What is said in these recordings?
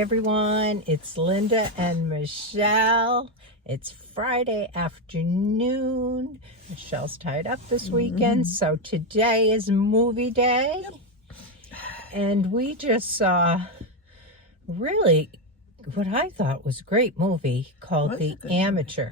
everyone, it's Linda and Michelle. It's Friday afternoon. Michelle's tied up this weekend, so today is movie day. And we just saw really what I thought was a great movie called The Amateur.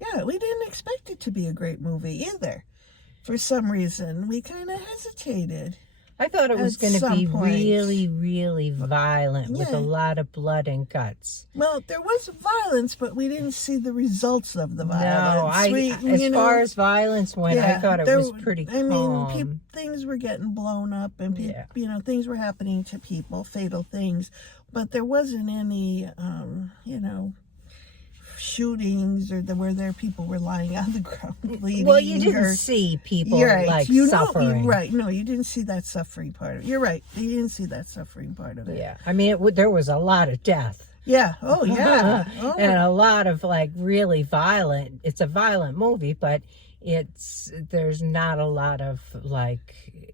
Yeah, we didn't expect it to be a great movie either. For some reason, we kind of hesitated. I thought it was going to be really, really violent with a lot of blood and guts. Well, there was violence, but we didn't see the results of the violence. No, as far as violence went, I thought it was pretty calm. I mean, things were getting blown up and, things were happening to people, fatal things. But there wasn't any, shootings or where people were lying on the ground bleeding. Well, you didn't see people suffering. No, you didn't see that suffering part of it. You're right. You didn't see that suffering part of it. Yeah. I mean, there was a lot of death. Yeah. Oh, yeah. And a lot of really violent. It's a violent movie, but there's not a lot of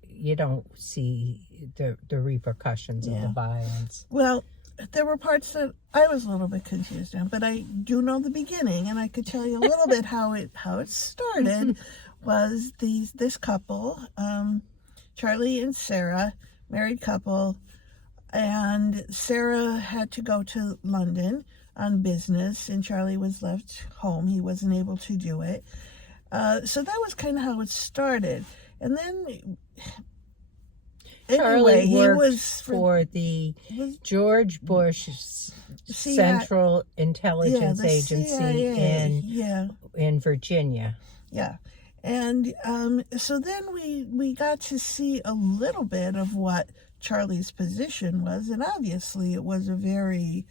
you don't see the repercussions of the violence. Well, there were parts that I was a little bit confused on, but I do know the beginning, and I could tell you a little bit how it started. Was this couple, Charlie and Sarah, married couple, and Sarah had to go to London on business, and Charlie was left home. He wasn't able to do it. So that was kind of how it started, and then. Charlie worked for the George Bush Central Intelligence Agency in Virginia. Yeah. And so then we got to see a little bit of what Charlie's position was. And obviously it was a very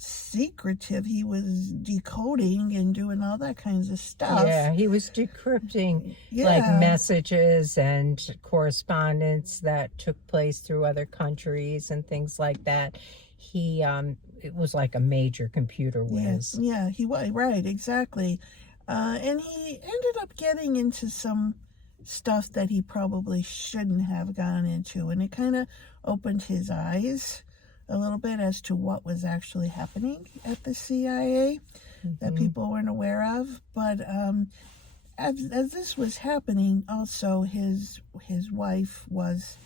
secretive. He was decoding and doing all that kinds of stuff. Yeah, he was decrypting messages and correspondence that took place through other countries and things like that. He it was like a major computer whiz. Yeah, he was right, exactly. And he ended up getting into some stuff that he probably shouldn't have gone into, and it kind of opened his eyes a little bit as to what was actually happening at the CIA that people weren't aware of. But as this was happening, also his wife was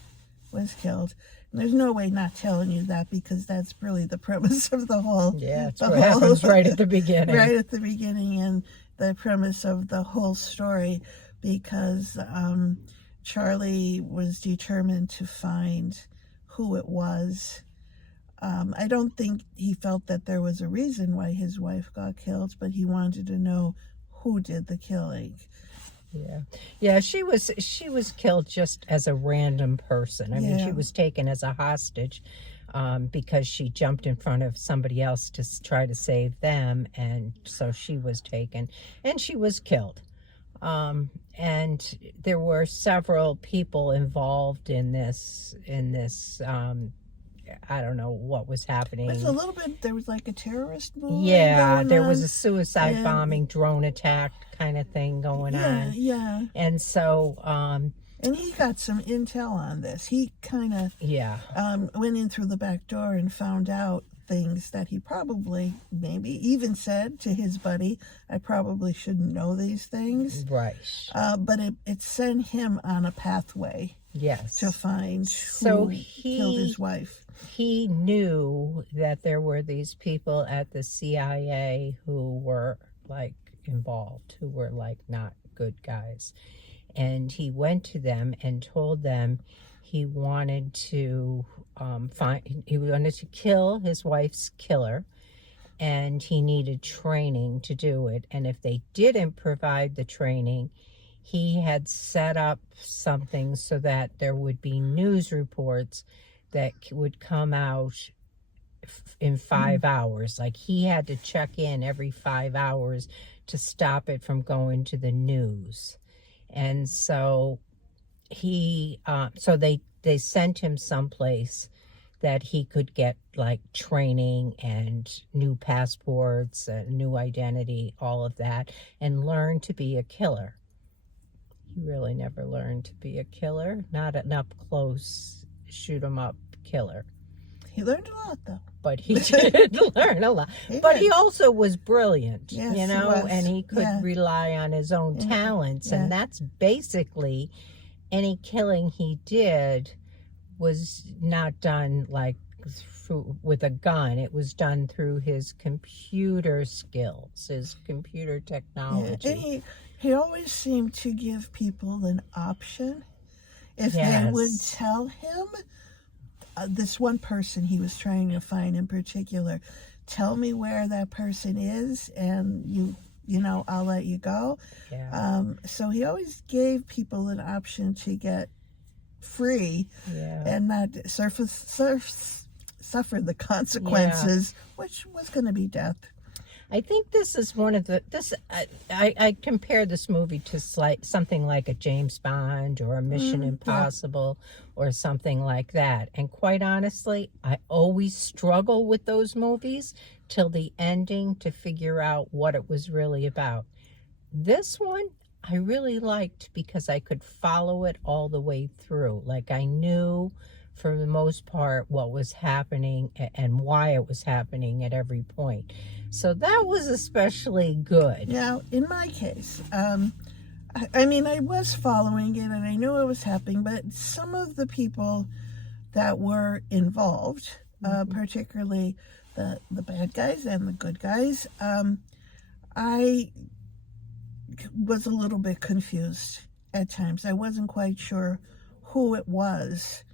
killed. And there's no way not telling you that, because that's really the premise of the whole. Yeah, that's what happens right at the beginning. Right at the beginning, and the premise of the whole story, because Charlie was determined to find who it was. I don't think he felt that there was a reason why his wife got killed, but he wanted to know who did the killing. Yeah, she was killed just as a random person. I mean, she was taken as a hostage because she jumped in front of somebody else to try to save them, and so she was taken and she was killed. And there were several people involved in this. I don't know what was happening. There's a little bit. There was like a terrorist movement. Yeah, there was a suicide bombing, drone attack kind of thing going on. Yeah. And so, and he got some intel on this. He kind of went in through the back door and found out things that he probably maybe even said to his buddy, I probably shouldn't know these things. Right. But it sent him on a pathway. Yes. To find who killed his wife. He knew that there were these people at the CIA who were involved, who were not good guys. And he went to them and told them he wanted to kill his wife's killer, and he needed training to do it. And if they didn't provide the training, he had set up something so that there would be news reports that would come out in 5 hours. Like, he had to check in every 5 hours to stop it from going to the news. And so they sent him someplace that he could get training and new passports, new identity, all of that, and learn to be a killer. He really never learned to be a killer, not an up close, shoot 'em up killer. He learned a lot, though. But he did learn a lot. But he also was brilliant, Yes, you know, he was. and he could Yeah. rely on his own talents. Yeah. And that's basically any killing he did was not done like with a gun. It was done through his computer skills, his computer technology. And he always seemed to give people an option. If they Yes. would tell him, this one person he was trying to find in particular, tell me where that person is, and you know, I'll let you go. Yeah. So he always gave people an option to get free Yeah. and not suffer the consequences, which was going to be death. I think this is one of the I compare this movie to something like a James Bond or a Mission Impossible or something like that. And quite honestly, I always struggle with those movies till the ending to figure out what it was really about. This one I really liked because I could follow it all the way through. Like I knew for the most part what was happening and why it was happening at every point. So that was especially good. Now, in my case, I mean, I was following it and I knew it was happening, but some of the people that were involved, particularly the bad guys and the good guys, I was a little bit confused at times. I wasn't quite sure who it was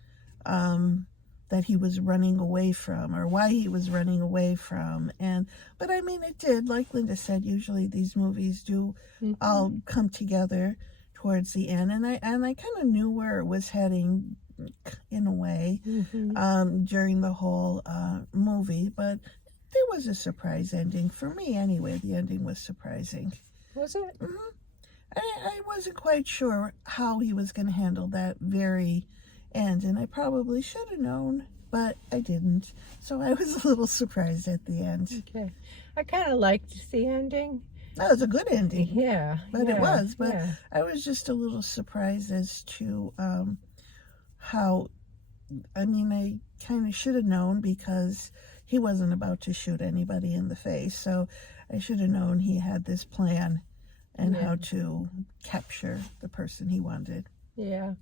that he was running away from or why he was running away from. But I mean, it did, like Linda said, usually these movies do all come together towards the end, and I kind of knew where it was heading in a way during the whole movie, but there was a surprise ending for me anyway. The ending was surprising. Was it? I wasn't quite sure how he was going to handle that very end, and I probably should have known, but I didn't. So I was a little surprised at the end. Okay. I kind of liked the ending. That was a good ending. Yeah. But it was. But yeah. I was just a little surprised as to how, I mean, I kind of should have known because he wasn't about to shoot anybody in the face. So I should have known he had this plan and how to capture the person he wanted. Yeah.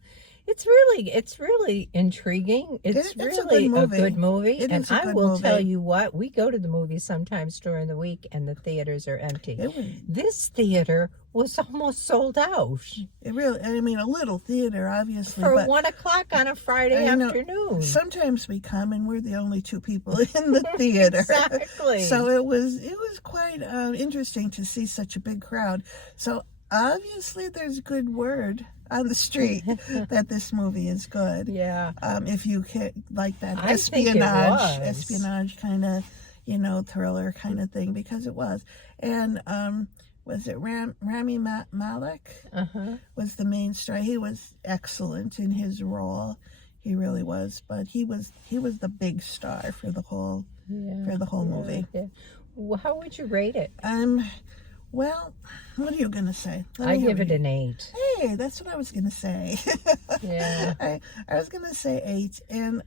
It's really intriguing. It's really a good movie. And I will tell you what, we go to the movies sometimes during the week and the theaters are empty. This theater was almost sold out. It really, I mean, a little theater, obviously. For 1 o'clock on a Friday afternoon. Sometimes we come and we're the only two people in the theater. Exactly. So it was quite interesting to see such a big crowd. So obviously there's good word on the street that this movie is good. Yeah. If you like that I espionage kind of, you know, thriller kind of thing, because it was. And was it Rami Malek? Was the main star. He was excellent in his role. He really was. But he was the big star for the whole movie. Yeah. Well, how would you rate it? Well, what are you going to say? I give it an 8. Hey, that's what I was going to say. Yeah. I was going to say 8. And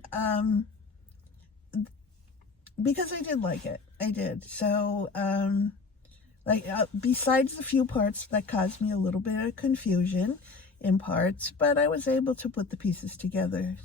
because I did like it. I did. So, besides the few parts that caused me a little bit of confusion in parts, but I was able to put the pieces together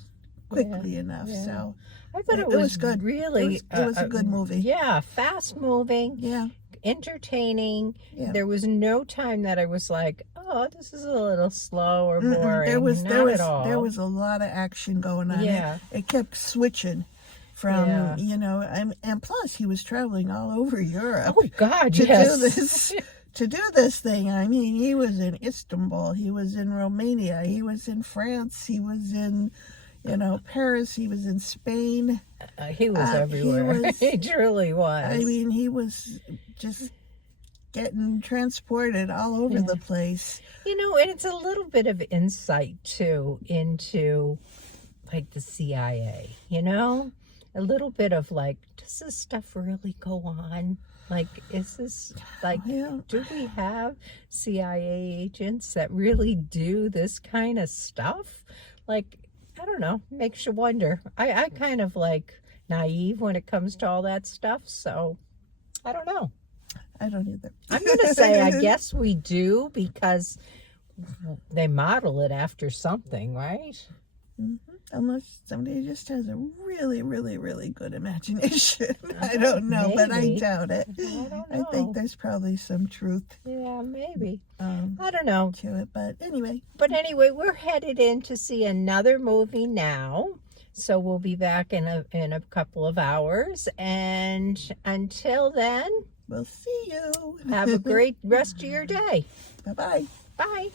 quickly enough. Yeah. So I thought it was good. Really, it was a good movie. Yeah, fast moving. Yeah. Entertaining. Yeah. There was no time that I was like, "Oh, this is a little slow or boring." There was at all. There was a lot of action going on. Yeah. It kept switching from you know, and plus he was traveling all over Europe. Oh God, to yes. do this. To do this thing. I mean, he was in Istanbul, he was in Romania, he was in France, he was in, you know, Paris, he was in Spain. He was everywhere. He truly was. I mean, he was just getting transported all over the place. You know, and it's a little bit of insight too into like the CIA, you know? A little bit of like, does this stuff really go on? Like, is this like, do we have CIA agents that really do this kind of stuff? Like, I don't know, makes you wonder. I kind of like naive when it comes to all that stuff. So I don't know. I don't either. I'm going to say I guess we do because they model it after something, right? Unless somebody just has a really, really, really good imagination. I don't know, but I Maybe. doubt it. I don't know. I think there's probably some truth Yeah, maybe. I don't know. to it. But anyway, We're headed in to see another movie now. So we'll be back in a couple of hours. And until then, we'll see you. have a great rest of your day. Bye-bye. Bye.